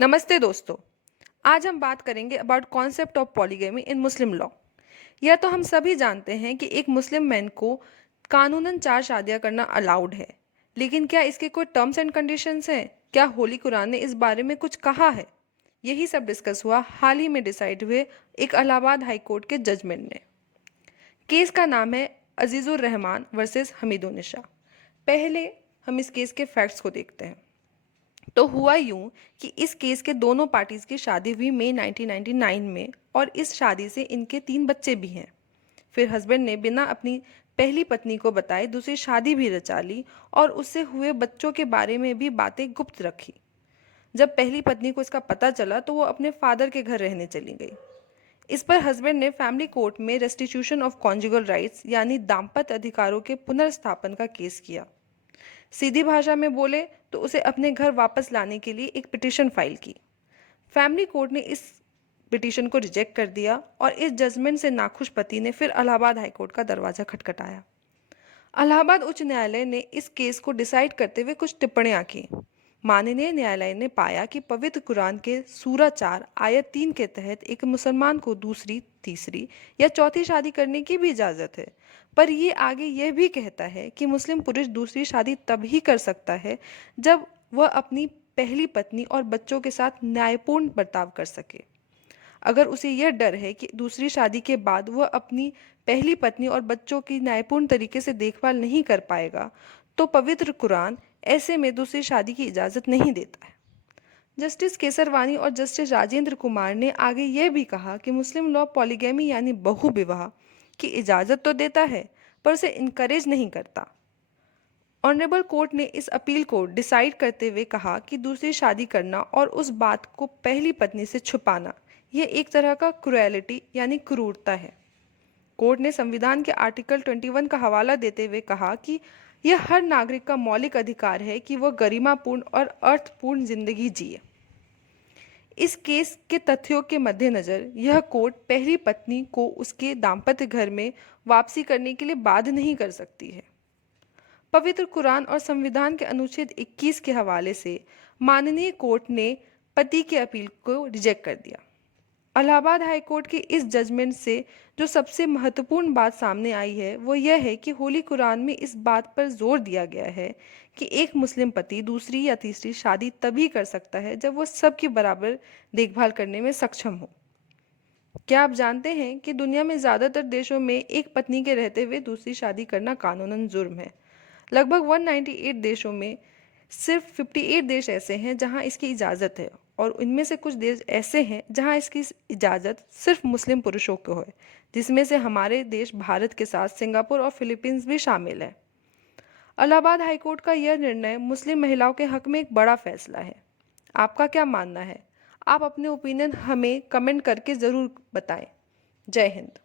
नमस्ते दोस्तों। आज हम बात करेंगे about concept of polygamy in Muslim law. यह तो हम सभी जानते हैं कि एक मुस्लिम मैन को कानूनन 4 शादियां करना अलाउड है, लेकिन क्या इसके कोई टर्म्स एंड कंडीशंस हैं? क्या होली कुरान ने इस बारे में कुछ कहा है? यही सब डिस्कस हुआ हाल ही में डिसाइड हुए एक इलाहाबाद हाई कोर्ट के जजमेंट ने। केस का नाम है अजीजुर रहमान वर्सेस हमीदुन्निसा। पहले हम इस केस के फैक्ट्स को देखते हैं। तो हुआ यूं कि इस केस के दोनों पार्टीज की शादी हुई मई 1999 में और इस शादी से इनके 3 बच्चे भी हैं। फिर हस्बैंड ने बिना अपनी पहली पत्नी को बताए दूसरी शादी भी रचा ली और उससे हुए बच्चों के बारे में भी बातें गुप्त रखी। जब पहली पत्नी को इसका पता चला तो वो अपने फादर के घर रहने चली गई। इस पर हस्बैंड ने फैमिली कोर्ट में रेस्टिट्यूशन ऑफ कॉन्जुगल राइट्स यानी दाम्पत्य अधिकारों के पुनर्स्थापन का केस किया। सीधी भाषा में बोले तो उसे अपने घर वापस लाने के लिए एक पिटीशन फाइल की। फैमिली कोर्ट ने इस पिटीशन को रिजेक्ट कर दिया और इस जजमेंट से नाखुश पति ने फिर इलाहाबाद हाईकोर्ट का दरवाजा खटखटाया। इलाहाबाद उच्च न्यायालय ने इस केस को डिसाइड करते हुए कुछ टिप्पणियां की। माननीय न्यायालय ने पाया कि पवित्र कुरान के सूरा 4 आयत 3 के तहत एक मुसलमान को दूसरी, तीसरी या चौथी शादी करने की भी इजाज़त है, पर ये आगे यह भी कहता है कि मुस्लिम पुरुष दूसरी शादी तभी कर सकता है जब वह अपनी पहली पत्नी और बच्चों के साथ न्यायपूर्ण बर्ताव कर सके। अगर उसे यह डर है कि दूसरी शादी के बाद वह अपनी पहली पत्नी और बच्चों की न्यायपूर्ण तरीके से देखभाल नहीं कर पाएगा, तो पवित्र कुरान ऐसे में दूसरी शादी की इजाज़त नहीं देता है। जस्टिस केसरवानी और जस्टिस राजेंद्र कुमार ने आगे यह भी कहा कि मुस्लिम लॉ पॉलीगैमी यानी बहु विवाह की इजाज़त तो देता है, पर उसे इनकरेज नहीं करता। ऑनरेबल कोर्ट ने इस अपील को डिसाइड करते हुए कहा कि दूसरी शादी करना और उस बात को पहली पत्नी से छुपाना यह एक तरह का क्रुएलिटी यानी क्रूरता है। कोर्ट ने संविधान के आर्टिकल 21 का हवाला देते हुए कहा कि यह हर नागरिक का मौलिक अधिकार है कि वह गरिमापूर्ण और अर्थपूर्ण जिंदगी जिए। इस केस के तथ्यों के मद्देनजर यह कोर्ट पहली पत्नी को उसके दाम्पत्य घर में वापसी करने के लिए बाध्य नहीं कर सकती है। पवित्र कुरान और संविधान के अनुच्छेद 21 के हवाले से माननीय कोर्ट ने पति के अपील को रिजेक्ट कर दिया। इलाहाबाद हाई कोर्ट के इस जजमेंट से जो सबसे महत्वपूर्ण बात सामने आई है वो यह है कि होली कुरान में इस बात पर जोर दिया गया है कि एक मुस्लिम पति दूसरी या तीसरी शादी तभी कर सकता है जब वो सबकी बराबर देखभाल करने में सक्षम हो। क्या आप जानते हैं कि दुनिया में ज़्यादातर देशों में एक पत्नी के रहते हुए दूसरी शादी करना कानूनन जुर्म है? लगभग 198 देशों में सिर्फ 58 देश ऐसे हैं जहां इसकी इजाज़त है और इनमें से कुछ देश ऐसे हैं जहां इसकी इजाज़त सिर्फ मुस्लिम पुरुषों को है, जिसमें से हमारे देश भारत के साथ सिंगापुर और फिलीपींस भी शामिल है। इलाहाबाद हाईकोर्ट का यह निर्णय मुस्लिम महिलाओं के हक में एक बड़ा फैसला है। आपका क्या मानना है? आप अपने ओपिनियन हमें कमेंट करके ज़रूर बताएं। जय हिंद।